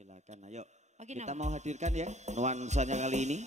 silakan ayo. Bagi Kita nama. mau hadirkan ya nuansanya kali ini.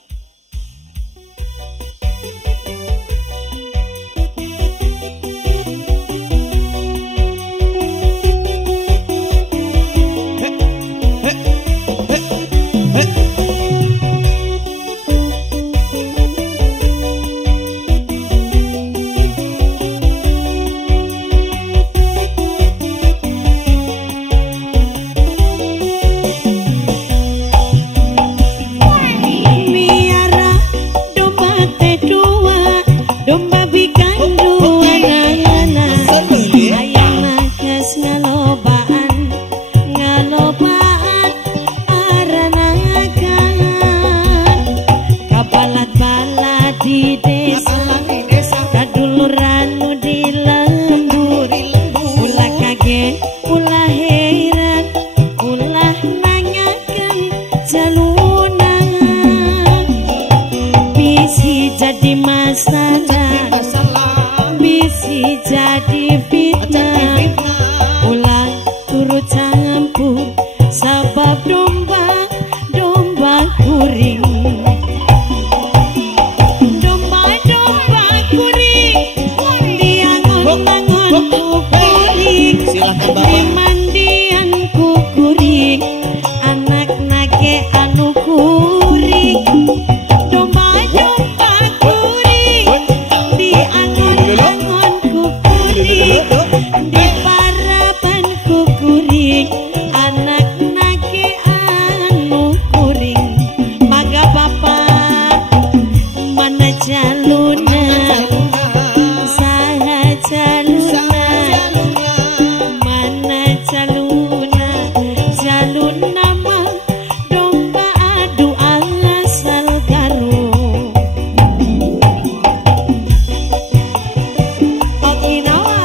Domba bikan dua anak-anak ayam nakas ngalobaan aranakan kabalat-balat di desa kaduluran di lembur ulah kaget ulah heran ulah nanyakan jalunan bisi jadi masalah bisi jadi fitnah ulah turut campur sebab domba kuring domba kuring diangon-angon ku kuring di mandian ku kuring anak nake anu kuring domba kuring diangon-angon ku kuring di parapan ku kuring anak nake anu kuring maga bapak mana jaluna saha jaluna mana jaluna mah domba adu asal garung Okinawa.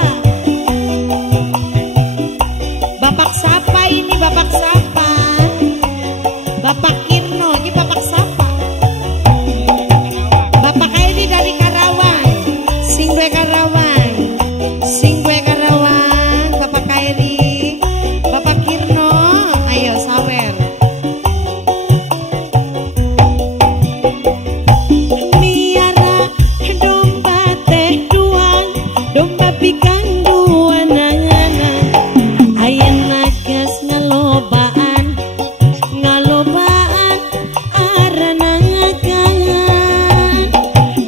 Bapak siapa ini? Bapak siapa? Bapak Kirno, ini bapak siapa? Bapak Kairi dari Karawang, Singwe Karawang, Bapak Kairi, Bapak Kirno, ayo sawer. Miara domba teh duang, domba pikan dua anak-anak ayam nakas ngalobaan aranakan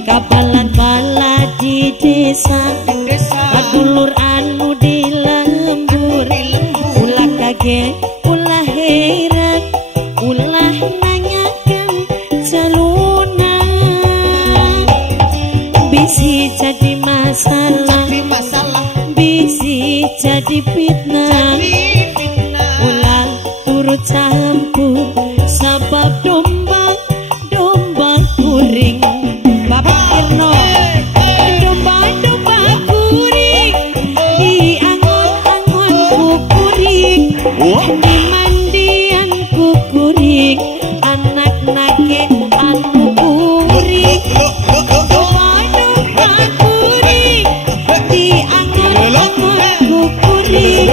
kabalat-balat di desa kadulur anu di lembur ulah kaget ulah heran ulah nanyakan jalunan bisi jadi masalah bisi jadi fitnah ulah turut campur sebab domba kuring Bapak Kirno domba kuring diangon-angon ku kuring di mandian ku kuring anak nake anu kuring domba kuring diangon-angon ku kuring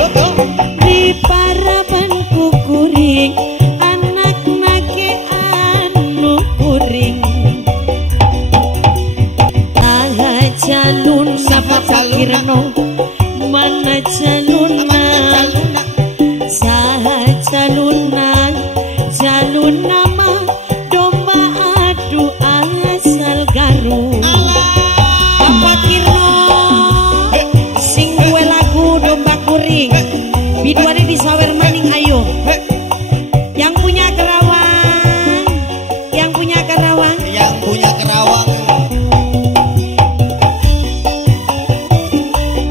di parapan ku kuring anak nake anu kuring taha jalun sapa Kirno mana jaluna saha jaluna mah domba adu asal garung Bapak Kirno sing duwe lagu domba kuring biduane di sawer maning ayo yang punya Karawang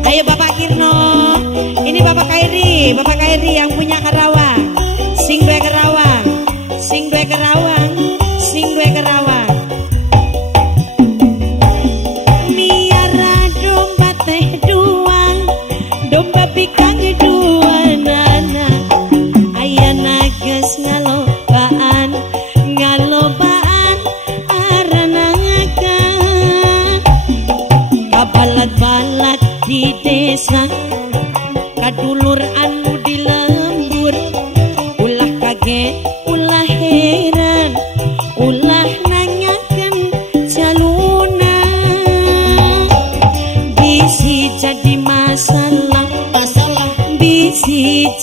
ayo Bapak Kirno ini Bapak Kairi yang punya Karawang sing duwe Karawang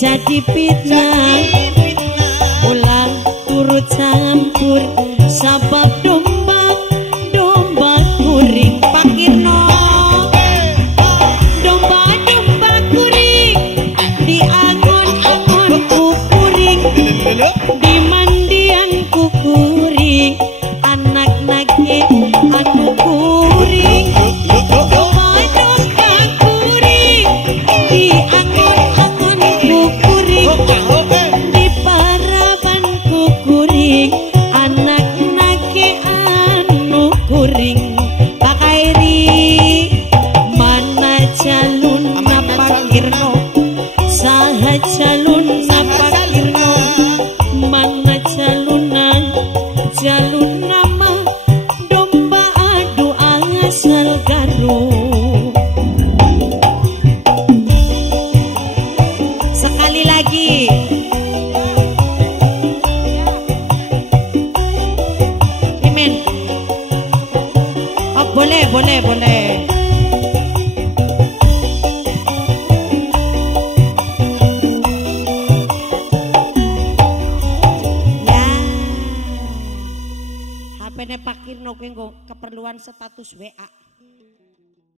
jadi fitnah ulah turut campur sabab domba kuring Pakirno domba kuring di angon-angon kuring di mandian kuring anak nage anu kuring domba kuring di angon-angon kuring di paraban kuring anak nage anu kuring Pakairi mana calon Pakirno saha calon Pakirno mana calon nama domba adu asal Garut. Sekali lagi Imen. Oh, boleh ya HP-ne Pakirno kuwi nggo keperluan status WA.